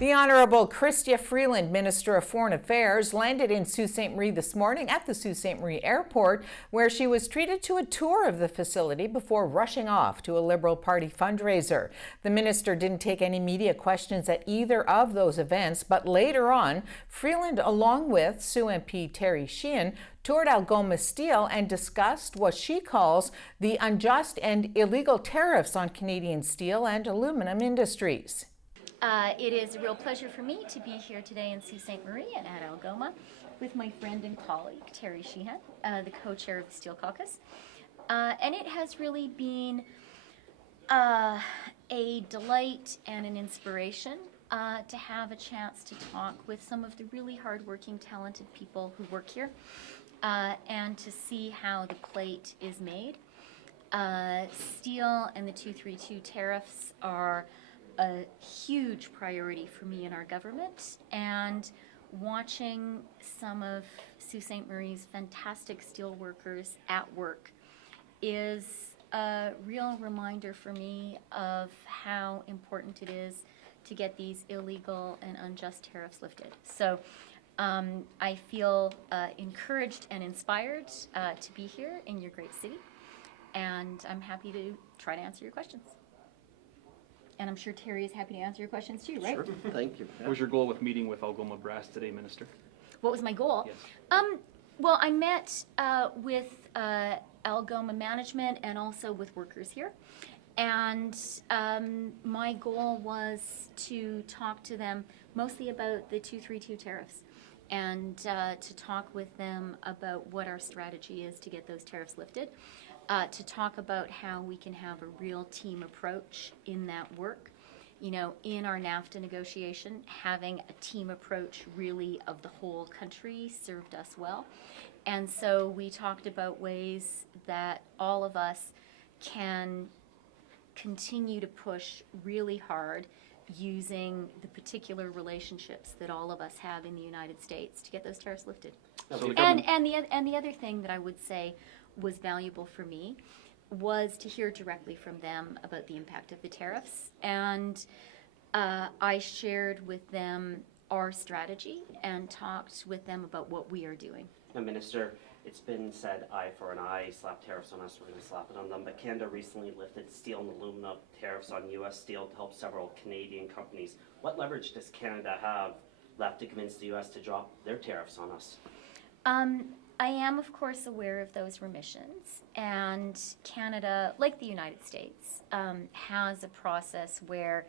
The Honorable Chrystia Freeland, Minister of Foreign Affairs, landed in Sault Ste. Marie this morning at the Sault Ste. Marie Airport, where she was treated to a tour of the facility before rushing off to a Liberal Party fundraiser. The minister didn't take any media questions at either of those events, but later on, Freeland, along with Soo MP Terry Sheehan, toured Algoma Steel and discussed what she calls the unjust and illegal tariffs on Canadian steel and aluminum industries. It is a real pleasure for me to be here today in Sault Ste. Marie and at Algoma with my friend and colleague Terry Sheehan, the co-chair of the Steel Caucus. And it has really been a delight and an inspiration to have a chance to talk with some of the really hardworking, talented people who work here and to see how the plate is made. Steel and the 232 tariffs are a huge priority for me and our government, and watching some of Sault Ste. Marie's fantastic steel workers at work is a real reminder for me of how important it is to get these illegal and unjust tariffs lifted. So I feel encouraged and inspired to be here in your great city, and I'm happy to try to answer your questions. And I'm sure Terry is happy to answer your questions too, right? Sure, thank you. What was your goal with meeting with Algoma Brass today, Minister? What was my goal? Yes. Well, I met with Algoma management and also with workers here. And my goal was to talk to them mostly about the 232 tariffs and to talk with them about what our strategy is to get those tariffs lifted. To talk about how we can have a real team approach in that work. You know, in our NAFTA negotiation, having a team approach really of the whole country served us well. And so we talked about ways that all of us can continue to push really hard using the particular relationships that all of us have in the United States to get those tariffs lifted. So And the other thing that I would say was valuable for me was to hear directly from them about the impact of the tariffs. And I shared with them our strategy and talked with them about what we are doing. Now, Minister, it's been said eye for an eye, slap tariffs on us, we're going to slap it on them. But Canada recently lifted steel and aluminum tariffs on U.S. steel to help several Canadian companies. What leverage does Canada have left to convince the U.S. to drop their tariffs on us? I am, of course, aware of those remissions, and Canada, like the United States, has a process where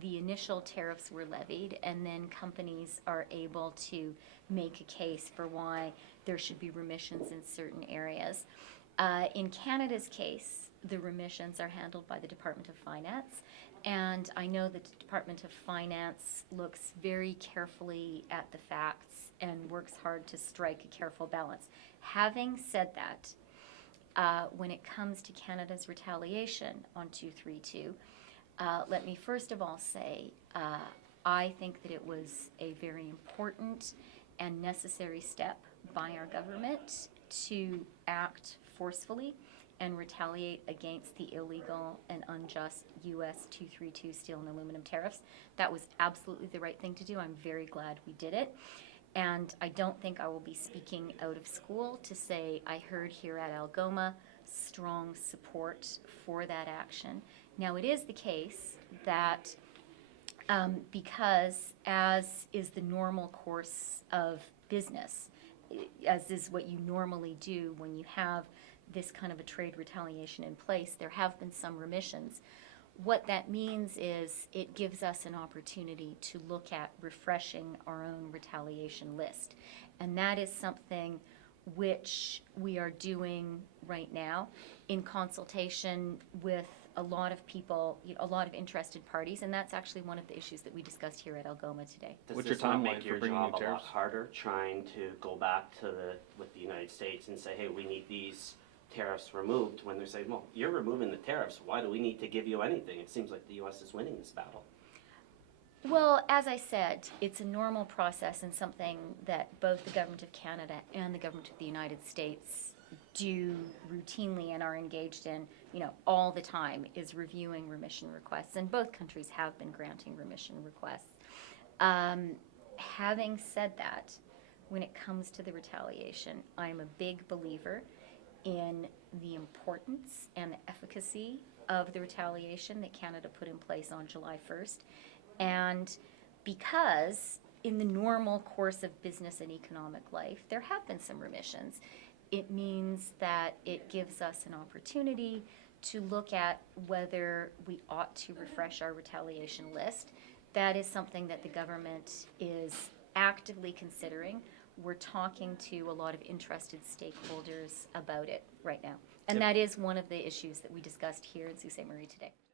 the initial tariffs were levied, and then companies are able to make a case for why there should be remissions in certain areas. In Canada's case, the remissions are handled by the Department of Finance, and I know that the Department of Finance looks very carefully at the facts and works hard to strike a careful balance. Having said that, when it comes to Canada's retaliation on 232, let me first of all say I think that it was a very important and necessary step by our government to act forcefully and retaliate against the illegal and unjust U.S. 232 steel and aluminum tariffs. That was absolutely the right thing to do. I'm very glad we did it. And I don't think I will be speaking out of school to say I heard here at Algoma strong support for that action. Now, it is the case that because, as is the normal course of business, as is what you normally do when you have this kind of a trade retaliation in place, there have been some remissions. What that means is it gives us an opportunity to look at refreshing our own retaliation list. And that is something which we are doing right now in consultation with a lot of people, a lot of interested parties, and that's actually one of the issues that we discussed here at Algoma today. Does What's this your not timeline make for your bringing job new a lot tariffs? harder, trying to go back to with the United States and say, hey, we need these tariffs removed, when they're saying, well, you're removing the tariffs, why do we need to give you anything? It seems like the U.S. is winning this battle. Well, as I said, it's a normal process and something that both the Government of Canada and the Government of the United States do routinely and are engaged in, all the time, is reviewing remission requests. And both countries have been granting remission requests. Having said that, when it comes to the retaliation, I'm a big believer in the importance and the efficacy of the retaliation that Canada put in place on July 1st. And because in the normal course of business and economic life, there have been some remissions, it means that it gives us an opportunity to look at whether we ought to refresh our retaliation list. That is something that the government is actively considering. We're talking to a lot of interested stakeholders about it right now. And Yep. that is one of the issues that we discussed here in Sault Ste. Marie today.